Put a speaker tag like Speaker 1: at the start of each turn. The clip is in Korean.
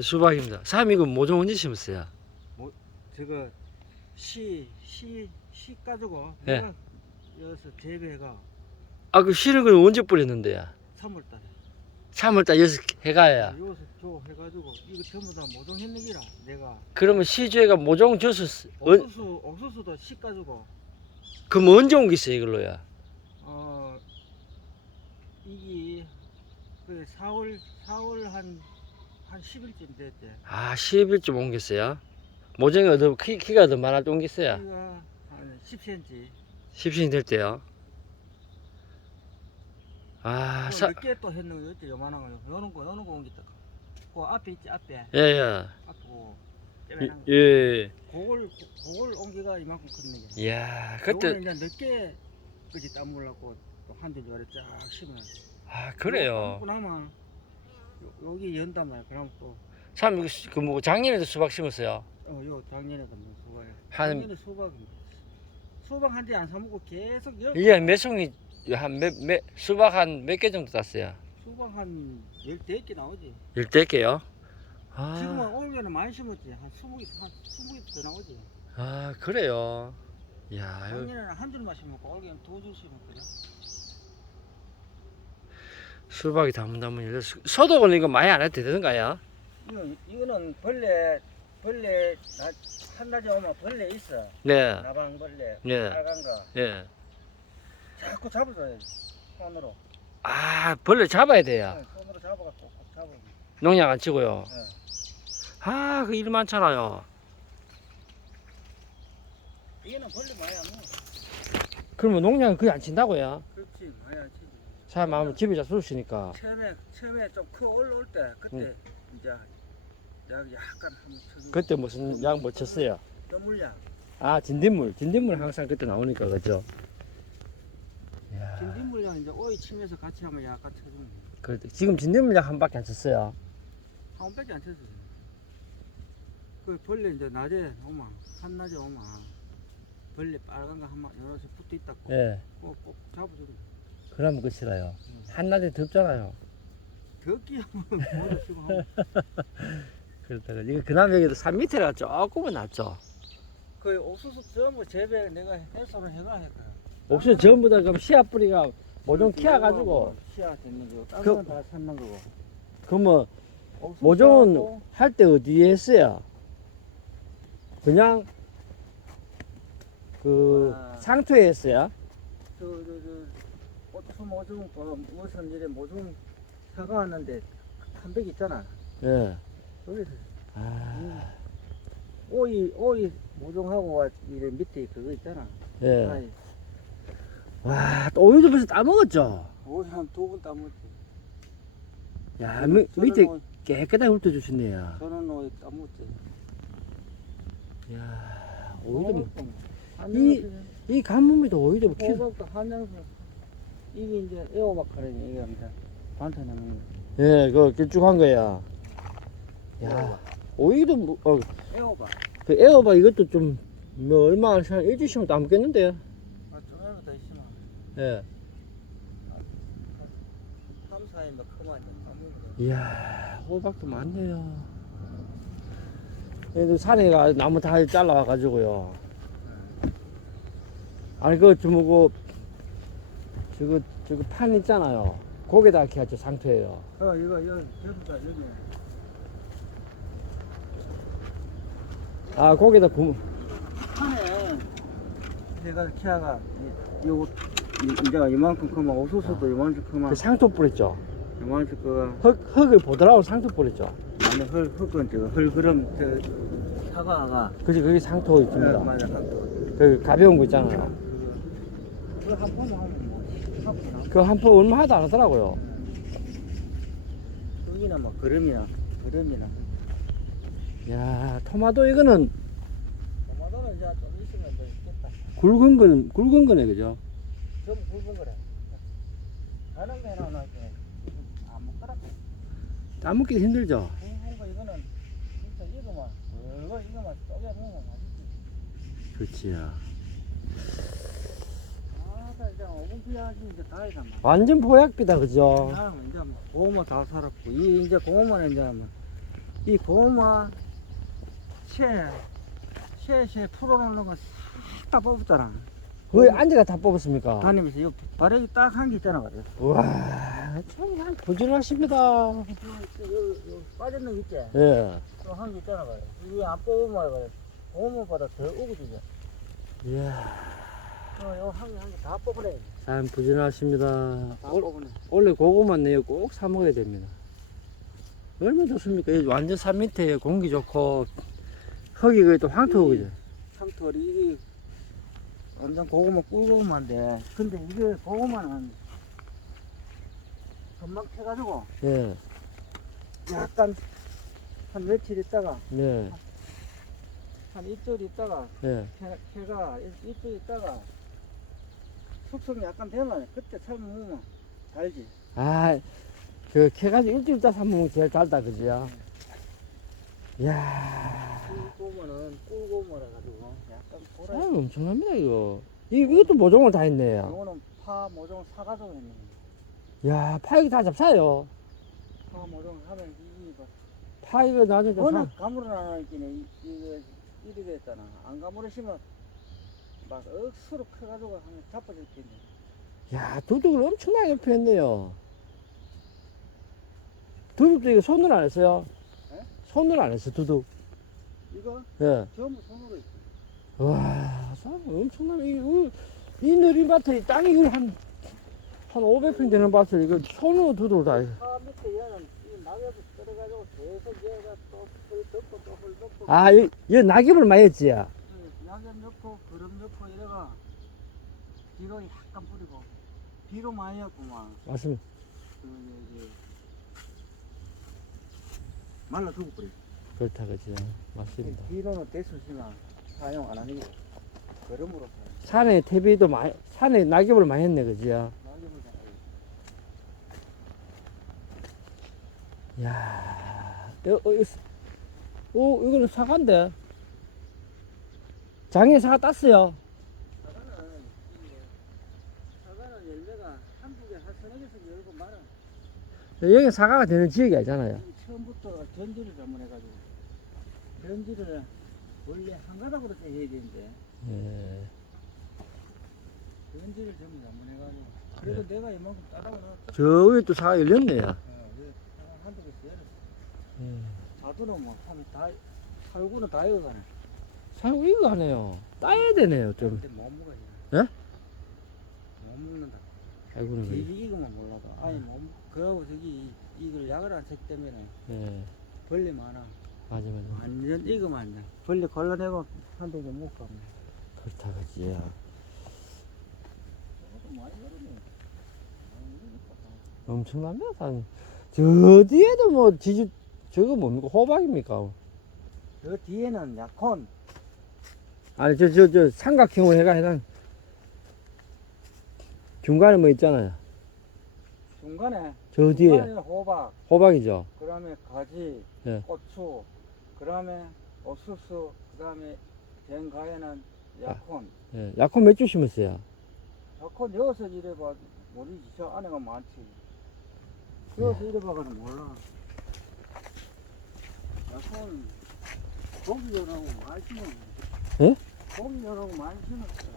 Speaker 1: 수박입니다. 사람 이거 모종 언제 심었어요?
Speaker 2: 저거 씨, 씨, 씨 가지고
Speaker 1: 예.
Speaker 2: 내가 여기서 재배해가
Speaker 1: 아, 그 씨는 그 언제 뿌렸는데요?
Speaker 2: 3월달에
Speaker 1: 3월달 여섯 해가야.
Speaker 2: 여기서 줘 해가지고 이거 전부 다 모종했는 기라 내가
Speaker 1: 그러면 시주회가 모종 줘서 쓰- 어,
Speaker 2: 옥수수 옥수수도 씨 가지고
Speaker 1: 그럼 언제 옮겼어요 이걸로야?
Speaker 2: 어 이게 그 4월 4월 한 한 10일쯤 됐대.
Speaker 1: 아 10일쯤 옮겼어요. 모종이 더 키, 키가 더때 옮겼어요.
Speaker 2: 키가 한 10cm.
Speaker 1: 10cm 될 때요. 아,
Speaker 2: 또
Speaker 1: 사,
Speaker 2: 늦게 또 했는 거 어때 요만한 거 요런 거 요런 거 옮겼다. 그 앞에 있지 앞에
Speaker 1: 예, 예.
Speaker 2: 고
Speaker 1: 예. 예.
Speaker 2: 그걸 그걸 옮기가 이만큼 컸네. 게.
Speaker 1: 이야,
Speaker 2: 요거는
Speaker 1: 그때,
Speaker 2: 이제 늦게 그지 따물라고 또한줄 요래 쫙 심어.
Speaker 1: 아, 그래요.
Speaker 2: 따먹고 나면 요- 여기 말이야. 그럼 또
Speaker 1: 참, 이거, 수- 그, 뭐, 작년에도 수박 심었어요.
Speaker 2: 어, 요 작년에도 뭐 수박.
Speaker 1: 한-
Speaker 2: 작년에 수박 수박 한 대 안 사 먹고 계속 열
Speaker 1: 이게 몇 송이, 한 몇, 몇, 수박 한 몇 개 정도 땄어요?
Speaker 2: 수박 한 열대 개 나오지.
Speaker 1: 열대 개요? 아,
Speaker 2: 지금은 올해는 많이 심었지. 한 20개 한 20개 더 나오지.
Speaker 1: 아, 그래요. 이야, 이거
Speaker 2: 작년에는 한 줄만 심었고 올해는 두 줄 심었거든.
Speaker 1: 수박이 다문다문 열려. 소독은 이거 많이 안 해도 되는가요?
Speaker 2: 이거 이거는 벌레 벌레 나 한낮에 오면 벌레 있어.
Speaker 1: 네,
Speaker 2: 나방 벌레
Speaker 1: 네,
Speaker 2: 빨간 거
Speaker 1: 예.
Speaker 2: 자꾸 잡아줘야지. 손으로.
Speaker 1: 아, 벌레 잡아야 돼요.
Speaker 2: 응, 손으로 잡아갖고 꼭 잡아.
Speaker 1: 농약 안 치고요.
Speaker 2: 예.
Speaker 1: 아, 그 일 많잖아요.
Speaker 2: 이거는 벌레 많이 안 먹어.
Speaker 1: 그러면 농약은 거의 안 친다고요?
Speaker 2: 그렇지 많이 안 치지.
Speaker 1: 사람 마음을 집에 잘 쏠수니까.
Speaker 2: 처음에 처음에 좀커 올라올 때 그때
Speaker 1: 응.
Speaker 2: 이제 약 약간 한번 쳐주고
Speaker 1: 그때 무슨 약 뭐 쳤어요?
Speaker 2: 떠물약
Speaker 1: 아, 진딧물. 진딧물 항상 그때 나오니까, 그죠?
Speaker 2: 진딧물약 이제 오이 치면서 같이 하면 약간 쳐주는 거야.
Speaker 1: 그, 지금 진딧물 약한 밖에 안 쳤어요.
Speaker 2: 한 원밖에 안 쳤어. 그 벌레 이제 낮에 오면 한낮에 오면 벌레 빨간 거 한마 여러 개 붙어 있다고
Speaker 1: 예.
Speaker 2: 꼭 꼭 잡아주는 거야.
Speaker 1: 그러면 끝이라요.
Speaker 2: 응.
Speaker 1: 한낮에 덥잖아요.
Speaker 2: 덕기 하면 모두 쓰고 하면
Speaker 1: 그렇다가, 이거 여기도 산 밑에가 조금은 낫죠.
Speaker 2: 그 옥수수 전부 재배 내가 해소를 해가 했거든.
Speaker 1: 옥수수 전부 다 그럼 씨앗 뿌리가 모종 키워 가지고,
Speaker 2: 씨앗 있는 거, 다른
Speaker 1: 그-
Speaker 2: 건다 샀는 거고.
Speaker 1: 그러면
Speaker 2: 옥수수하고
Speaker 1: 모종은 할때 어디에 했어요? 그냥 그
Speaker 2: 아.
Speaker 1: 상토에 했어요?
Speaker 2: 저, 저, 저, 모종, 뭐, 무슨 일에 모종 사가 왔는데, 한백 있잖아.
Speaker 1: 예.
Speaker 2: 거기서
Speaker 1: 아,
Speaker 2: 오이, 오이 모종하고 와, 이래 밑에 그거 있잖아.
Speaker 1: 예.
Speaker 2: 아이,
Speaker 1: 와, 또 오이도 벌써 따먹었죠?
Speaker 2: 오이 한두번 따먹지.
Speaker 1: 야, 미,
Speaker 2: 저는
Speaker 1: 밑에
Speaker 2: 오이-
Speaker 1: 깨끗하게 훑어주셨네요.
Speaker 2: 저는 오이 따먹지.
Speaker 1: 야, 오이도, 뭐- 이-
Speaker 2: 이,
Speaker 1: 이 가뭄에도 오이도 뭐 키,
Speaker 2: 호박도 한양서. 이게 이제 애호박 가래니, 이게 이제 반찬 하는 거.
Speaker 1: 예, 그 길쭉한 거야. 야, 오이도 뭐, 어,
Speaker 2: 애호박.
Speaker 1: 그 에어바 이것도 좀, 뭐, 얼마, 한 일주일 쉬면 따먹겠는데요?
Speaker 2: 아, 좀 애가 더 있으면.
Speaker 1: 예.
Speaker 2: 3, 4일만 크면 이제 따먹는
Speaker 1: 이야, 호박도 많네요. 얘도 산에 가 나무 다 잘라와가지고요. 아니, 그거 좀 뭐고, 저거, 저거 판 있잖아요. 거기다 이렇게 하죠, 상태예요.
Speaker 2: 거. 어, 이거, 여기, 전부 다 여기.
Speaker 1: 아, 거기다 구,
Speaker 2: 판에 제가 키아가 이- 요거 이- 이제 이만큼 크면 옥수수도 이만큼 크면
Speaker 1: 그 상토 뿌렸죠.
Speaker 2: 이만큼 그
Speaker 1: 흙, 흙을 보더라고 상토 뿌렸죠.
Speaker 2: 안에 흙 흙은 저거 흙 그럼 저 사과가
Speaker 1: 그지, 거기 상토
Speaker 2: 네,
Speaker 1: 있습니다.
Speaker 2: 맞아
Speaker 1: 흙그 가벼운 거 있잖아요.
Speaker 2: 그거 한번 하면
Speaker 1: 그한푼 얼마 하도 안 하더라고요.
Speaker 2: 흙이나 뭐 그름이나 그름이나
Speaker 1: 야, 토마토 이거는
Speaker 2: 토마토는 이제 좀 있으면 더 있겠다
Speaker 1: 굵은 거는, 굵은 거네, 그죠?
Speaker 2: 좀 굵은 거래 다른 거 해놔 놔게 안 먹더라고
Speaker 1: 따먹기 힘들죠?
Speaker 2: 굵은 거 이거는 진짜 이거만 그거 이거만 쪼개 먹으면 맛있지
Speaker 1: 그렇지요. 완전 보약비다, 그죠?
Speaker 2: 야, 이제 뭐 고구마 다 살았고 이 이제 고구마는 이제 뭐이 고마 채, 채, 채 풀어놓는 거싹 다 뽑았잖아.
Speaker 1: 거의 안지가 다 뽑았습니까?
Speaker 2: 다니면서 이 바닥이 딱 한 개 있잖아. 그래.
Speaker 1: 우와, 참 부지런하십니다.
Speaker 2: 빠진 놈 있지?
Speaker 1: 예.
Speaker 2: 한개 있잖아. 그래. 이게 안 뽑으면 그래. 고무보다 더 우거지죠.
Speaker 1: 이야,
Speaker 2: 어, 요한 개한개다 뽑으래.
Speaker 1: 참 부지런하십니다.
Speaker 2: 다
Speaker 1: 올-
Speaker 2: 뽑으네.
Speaker 1: 원래 고구마 내요 꼭 사 먹어야 됩니다. 얼마나 좋습니까? 여기 완전 산 밑에 공기 좋고 흙이 거의 또 황토 흙이죠.
Speaker 2: 참털이 이게 완전 고구마 꿀고구마인데 근데 이게 고구마는 금방 캐가지고
Speaker 1: 예,
Speaker 2: 약간 한 며칠 있다가
Speaker 1: 네,
Speaker 2: 한 일주일 있다가
Speaker 1: 예.
Speaker 2: 캐, 일- 일주일 있다가 숙성이 약간 되면 그때 삶으면 달지
Speaker 1: 아, 그 캐가지고 일주일 사 먹으면 제일 달다 그지요? 이야,
Speaker 2: 꿀고구마는 꿀고구마라 가지고 약간
Speaker 1: 아,
Speaker 2: 보라
Speaker 1: 엄청납니다 이거. 이, 이것도 모종을 다 했네요.
Speaker 2: 이거는 파 모종 사가지고 했는 거야
Speaker 1: 야, 파이기 다 잡사요.
Speaker 2: 파 모종 하면 이게 봐
Speaker 1: 파이가 나중에 좀
Speaker 2: 워낙
Speaker 1: 사-
Speaker 2: 가물을 안 하기는 이게 이렇게 됐잖아. 안 가물으시면 막 억수로 커가지고 하면 자빠졌겠네.
Speaker 1: 야, 도둑을 엄청나게 피했네요. 도둑도 이거 손으로 안 했어요?
Speaker 2: 에?
Speaker 1: 손으로 안 했어, 도둑.
Speaker 2: 이거
Speaker 1: 예.
Speaker 2: 전부 손으로 있어.
Speaker 1: 와, 참 엄청나네. 이, 이, 이 느린 밭을 땅이 이거 한, 한 500평 되는 밭을 이거 손으로 도둑을 다 했어.
Speaker 2: 파 밑에 얘는 이 낙엽이 떨어가지고 계속 얘가 또 풀 덮고 또풀 덮고
Speaker 1: 아, 낙엽을 많이 했지. 야.
Speaker 2: 그 낙엽 넣고 거름 넣고 이래가 비료 약간 뿌리고 비료 많이 했구만.
Speaker 1: 맞습니다.
Speaker 2: 그 이제 말라두고 뿌리.
Speaker 1: 그렇다, 그지. 맞습니다.
Speaker 2: 비료는 대수시나 사용 안 하는 사용.
Speaker 1: 산에 태비도 많이, 산에 낙엽을 많이 했네, 그지요.
Speaker 2: 낙엽을 잘.
Speaker 1: 야, 어, 어, 이거, 어, 이거는 사과인데. 장에 사과 땄어요.
Speaker 2: 사과는 이게 사과는 열매가 한국에 한 서너 개씩 열고 말아.
Speaker 1: 여기 사과가 되는 지역이 아니잖아요.
Speaker 2: 이 처음부터 전지를 전문해가지고 전지를 원래 한 가닥으로 해야 되는데
Speaker 1: 예.
Speaker 2: 전지를 전부 전문해가지고 그래도 내가 이만큼 따라고 나왔다.
Speaker 1: 저 위에 또 사과 열렸네요.
Speaker 2: 어, 왜 사과 한두 개씩 열었어.
Speaker 1: 예.
Speaker 2: 자두는 뭐 하면 다 살구는 다 익어가네.
Speaker 1: 사과 이거 하네요. 따야 되네요, 좀.
Speaker 2: 근데 못 먹어야
Speaker 1: 예?
Speaker 2: 못 먹는다.
Speaker 1: 아이고는.
Speaker 2: 되게 익으면 몰라도 아니 못 먹. 그러고 저기 이- 이걸 약을 안 쳤기 때문에
Speaker 1: 예.
Speaker 2: 벌레 많아.
Speaker 1: 맞아, 맞아.
Speaker 2: 완전 익으면 안 돼. 벌레 걸러내고 개못 가면.
Speaker 1: 그렇다, 그지. 야. 엄청납니다, 산. 저 뒤에도 뭐, 지주, 저거 뭡니까? 호박입니까?
Speaker 2: 저 뒤에는 약혼,
Speaker 1: 아니, 저, 저, 저, 삼각형으로 해가 해당. 중간에 뭐 있잖아요.
Speaker 2: 중간에
Speaker 1: 저 뒤에.
Speaker 2: 호박,
Speaker 1: 호박이죠.
Speaker 2: 그다음에 가지,
Speaker 1: 예.
Speaker 2: 고추, 그다음에 옥수수, 그다음에 뱅가에는 약혼.
Speaker 1: 예. 약혼 몇 주 심었어요?
Speaker 2: 약혼 여기서 이래봐 모르지 저 안에가 많지. 여기서 이래봐가는 몰라. 약혼 고기 연하고 많이 심었네.
Speaker 1: 예?
Speaker 2: 고기 연하고 많이 심었어.